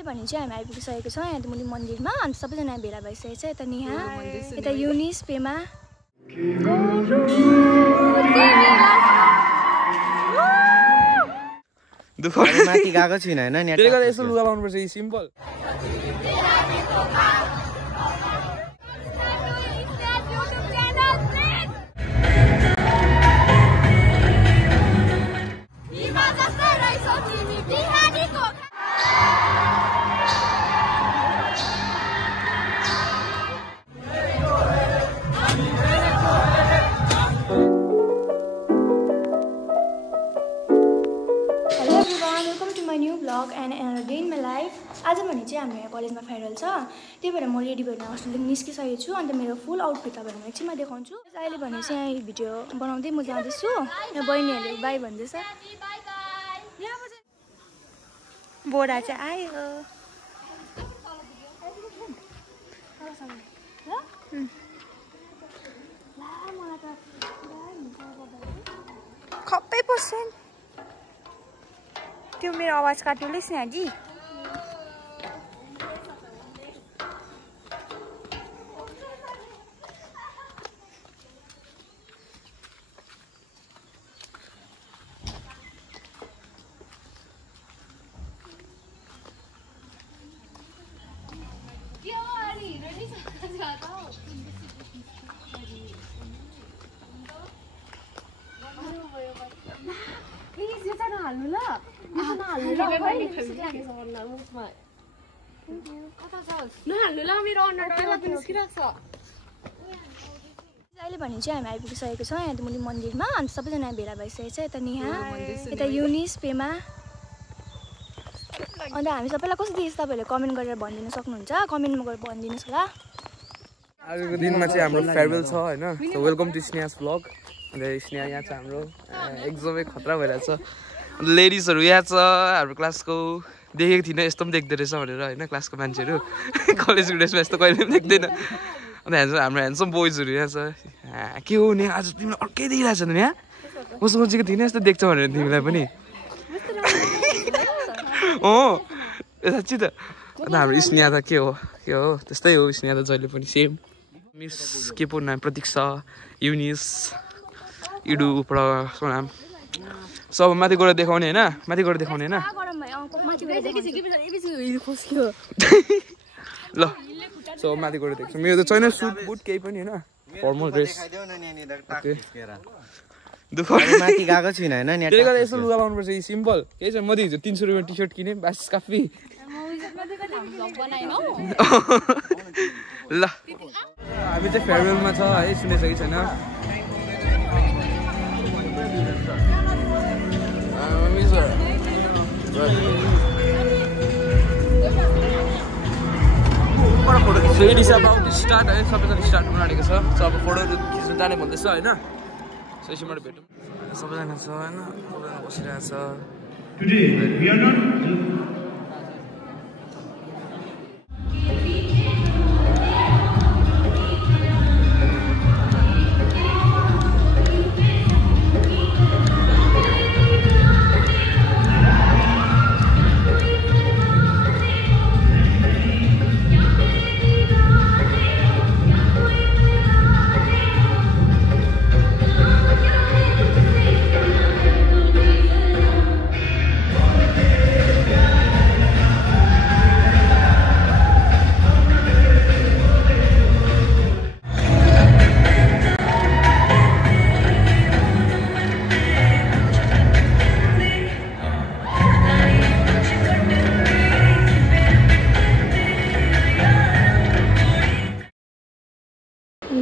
अहिले भने चाहिँ हामी आइपुगिसकेको छौँ यहाँ मुनि मन्दिरमा अनि सबैजना भेला भइसकेको छ यता नेहा यता युनिस पेमा माथि गएको छुइनँ हैन नि त्यसले गर्दा यसो लुगा लाउनु पर्छ सिम्पल आज भने चाहिँ हाम्रो यहाँ कलेजमा फेयरवेल छ त्यही भएर म रेडी भएर हस्टेलदेखि निस्किसकेको छु अन्त मेरो फुल आउटफिट तपाईँहरूलाई एकछिनमा देखाउँछु अहिले भने चाहिँ यहाँ भिडियो बनाउँदै म जाँदैछु यहाँ बहिनीहरूले बाई भन्दैछ बोरा चाहिँ आयो खप्पै पर्छ त्यो मेरो आवाज काट्नुले स्नेहाजी अहिले भने चाहिँ हामी आइपुगिसकेको छौँ यहाँ मुनि मन्दिरमा अनि सबैजना भेला भइसकेको छ यता नेहा यता युनिस पेमा अन्त हामी सबैलाई कस्तो देख्छ तपाईँहरूले कमेन्ट गरेर भनिदिनु सक्नुहुन्छ कमेन्टमा गएर भनिदिनुहोस् होला आजको दिनमा चाहिँ हाम्रो फेयरवेल छ हैन सो वेलकम टु स्नेहास ब्लग अन्त स्नेहा यहाँ छ हाम्रो एकदमै खतरा भइरहेछ अन्त लेडिजहरू यहाँ छ हाम्रो क्लासको देखेको थिइनँ यस्तो पनि देख्दो रहेछ भनेर होइन क्लासको मान्छेहरू कलेजको ड्रेसमा यस्तो कहिले पनि देख्दैन अन्त हाम्रो ह्यान्डसम बोइजहरू यहाँ छ के हो नि आज तिमीलाई अर्कै देखिरहेको छ नि यहाँ म सोचेको थिइनँ यस्तो देख्छ भनेर तिमीलाई पनि साँच्ची त अन्त हाम्रो स्नेहा त के हो त्यस्तै हो स्नेहा त जहिले पनि सेम मिस के पो नाम प्रतीक्षा युनिस इडु सोनाम सब माथि गएर देखाउने होइन माथि गएर देखाउने होइन ल सो माथि गएर देख्छु मेरो त छैन सुट बुट केही पनि होइन फर्मल ड्रेस दुःख माथि गएको छुइनँ होइन त्यसले गर्दा यसो लुगा लाउनु पर्छ सिम्पल केही छ मैले हिजो 300 रुपियाँ टी सर्ट किनेँ बास काफी ल हामी चाहिँ फेयरवेलमा छ है सुनेको छैन So it is about to start है सबैजना स्टार्ट हुन आँटेको छ सो अब फोटोहरु खिच्न जाने भन्दैछ हैन सो यसैबाट भेटौँ सबैजना छ हैन सबैजना बसिरहेको छ Today we are not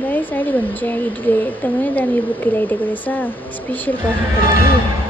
guys अहिले भन्नु चाहिँ दिदीले एकदमै दामी बुके ल्याइदिएको रहेछ स्पेशल पर्सनको लागि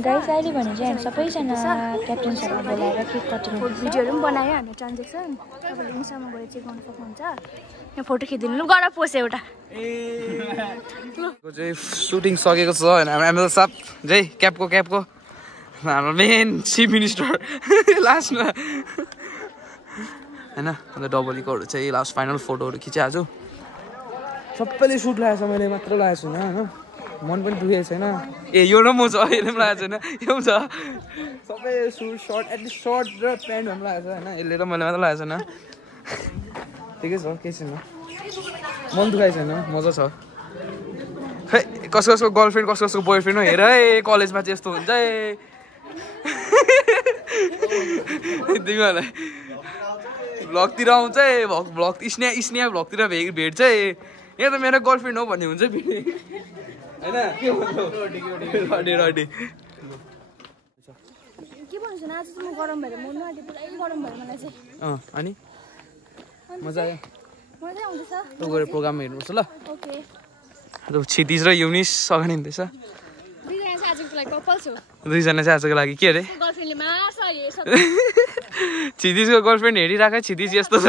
गाइस अहिले भने चाहिँ हामी सबैजना क्याप्टेन्सहरू बोलाएर केक कटिङ भिडियोहरू पनि बनायो हाम्रो ट्रान्जेक्सन तपाईँले इन्स्टामा गएर चेक गर्नु सक्नुहुन्छ यहाँ फोटो खिचिदिनु ल गर पोस्ट एउटा चाहिँ सुटिङ सकेको छ होइन हाम्रो एमएल साहब जय क्यापको हाम्रो मेन चिफ मिनिस्टर लास्टमा होइन अन्त डबलीकोहरू चाहिँ लास्ट फाइनल फोटोहरू खिचिहाल्छु सबैले सुट लगाएको छ मैले मात्र लगाएको छुइनँ होइन मन पनि दुखेको छैन ए यो र म छ यसले पनि लगाएको छैन यो पनि छ सबै सुट सर्ट एटलिस्ट सर्ट र प्यान्टहरू पनि लगाएको छ होइन यसले र मैले मात्र लगाएको छैन ठिकै छ केही छैन मन दुखाएको छैन मजा छ खै कसको गर्लफ्रेन्ड कसको बोयफ्रेन्ड हो हेर है कलेजमा चाहिँ यस्तो हुन्छ है तिमीहरूलाई भ्लगतिर आउँछ है भ्लग स्नेहा भ्लगतिर भेट्छ है यहाँ त मेरो गर्लफ्रेन्ड हो भन्ने हुन्छ फेरि होइन के भन्छु आज चाहिँ म गरम भएर म नआटे पुरै गरम भयो मलाई चाहिँ अनि मजा आयो मजा आउँदैछ तँ गएर प्रोग्राम हेर्नुपर्छ ल ओके क्षितिज र युनिस अगाडि हुँदैछ दुईजना चाहिँ आजको लागि के अरे क्षितिजको गर्लफ्रेन्ड हेरिरहेको क्षितिज यस्तो छ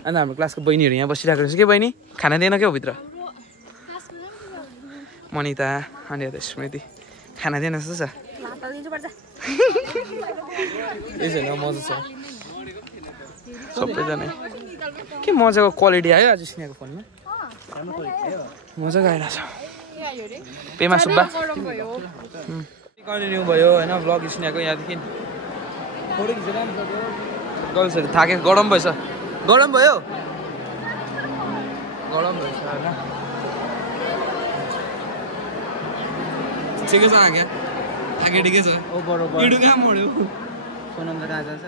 अनि हाम्रो क्लासको बहिनीहरू यहाँ बसिरहेको रहेछ के बहिनी खाना दिएन क्या हो भित्र मनिता अनि यता स्मृति खाना दिएन जस्तो छ यही छैन मजा छ सबैजना के मजाको क्वालिटी आयो आज स्नेहाको फोनमा मजाको आइरहेछ पेमा सुब्बा कन्टिन्यू भयो होइन भ्लग स्नेहाको यहाँदेखि गर्ल्सहरू थाके गरम भएछ होइन ठिकै छ आगे ठिकै छ इडु कहाँ मोड्यो सोनम राजा छ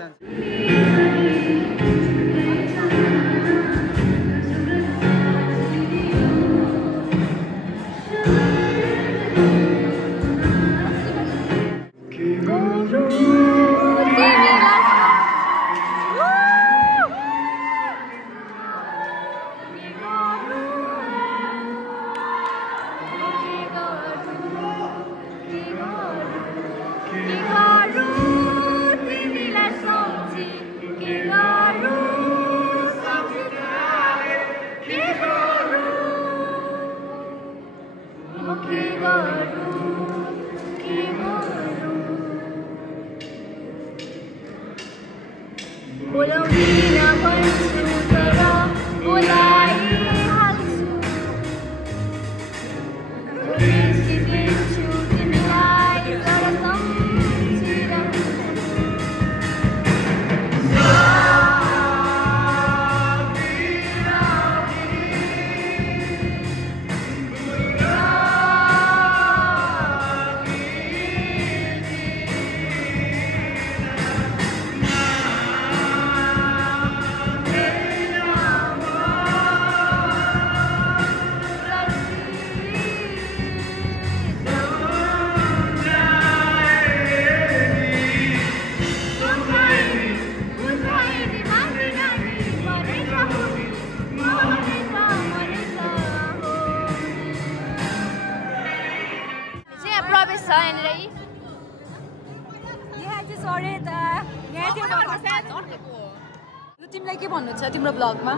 तिमीलाई के भन्नु छ तिम्रो ब्लगमा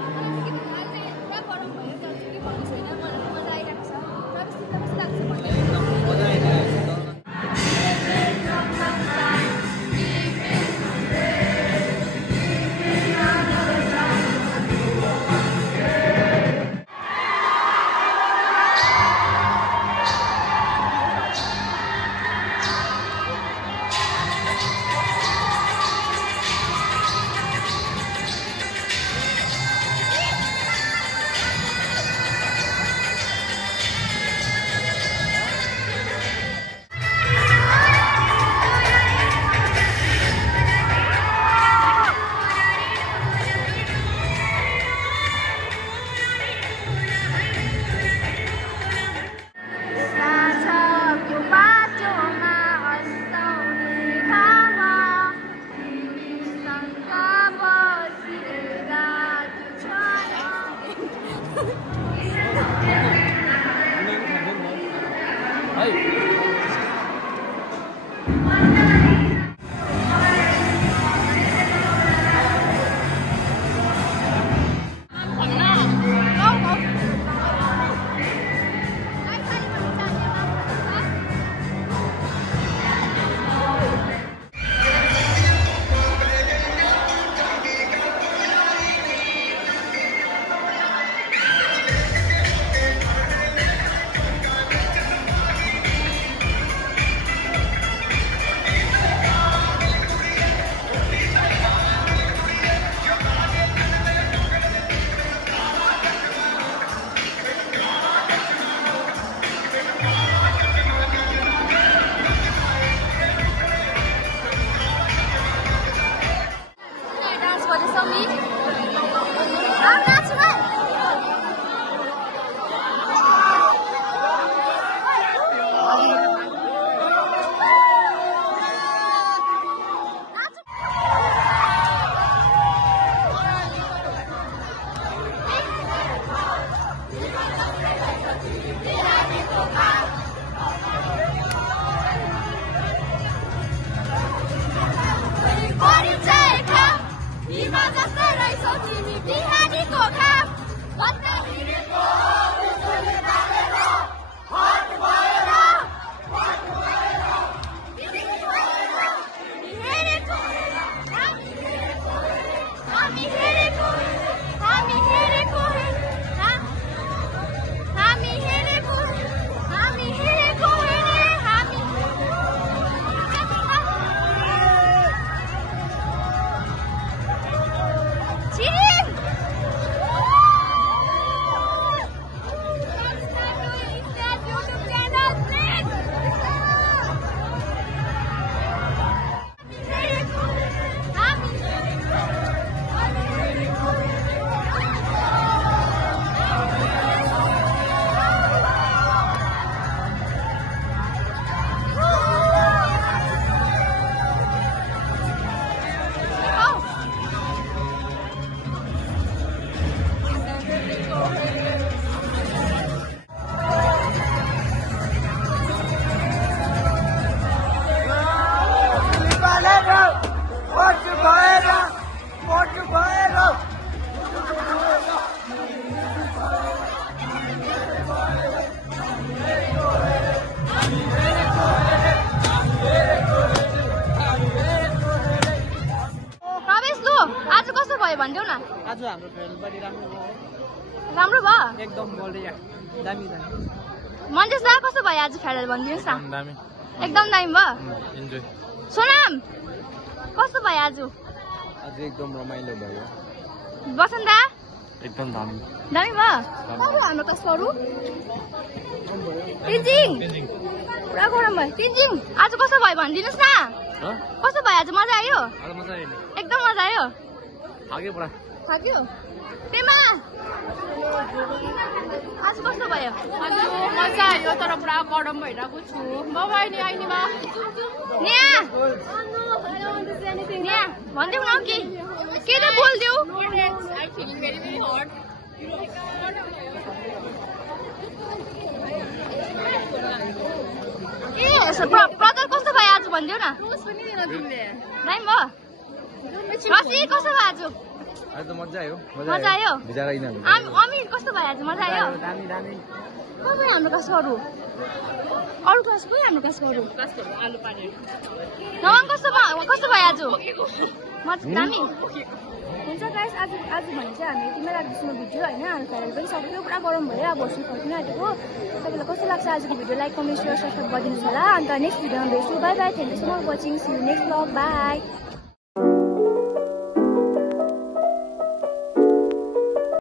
भनिदेऊ न। आज हाम्रो फेयरवेल पनि राम्रो भयो। राम्रो भयो एकदम बलिया दामी दामी। मन्जेश दा कस्तो भयो आज फेयरवेल भनिदिनुस् न। दामी एकदम दामी भयो। इन्जोय। सोनाम कस्तो भयो आज? आज एकदम रमाइलो भयो। बसन्त दा एकदम दामी दामी भयो। कस्तो हाम्रो क्लास गरौ? तिनजिङ पुरा गरम भयो। तिनजिङ आज कस्तो भयो भनिदिनुस् न। कस्तो भयो आज? मजा आयो? मजा आयो एकदम मजा आयो। थाक्यो पुरा। थाक्यो? पेमा आज कस्तो भयो? आज मजा आयो तर पुरा गरम भइरहेको छु। म बहिनी आइनीमा निया भनिदेऊ न के त बोलिदेऊ। I feeling very very hot. ए प्रदर कस्तो भयो आज भनिदेऊ न। दामी भयो। रसी कस्तो भयो आज? आज त मजा आयो। मजा आयो। बिचाराइन अमिर कस्तो भयो आज? मजा आयो। दामी दामी। कस्तो हाम्रो क्लास गरौ? अरू क्लास गयो हाम्रो क्लास गरौ। आलु पानी नवाङ कस्तो भयो आज? दामी हुन्छ गाइस। आज भने चाहिँ हामी यतिमै राख्दैछौँ भिडियो होइन। अनि फेरि पनि सक्यो पुरा गरम भयो। अब बस्नु फर्किनु आँटेको। तपाईँलाई कस्तो लाग्छ आजको भिडियो? लाइक कमेन्ट सेयर सब्सक्राइब गरिदिनुहोस् होला। अन्त नेक्स्ट भिडियोमा भेट्छु। Bye bye. Thank you so much watching. See you next blog. By.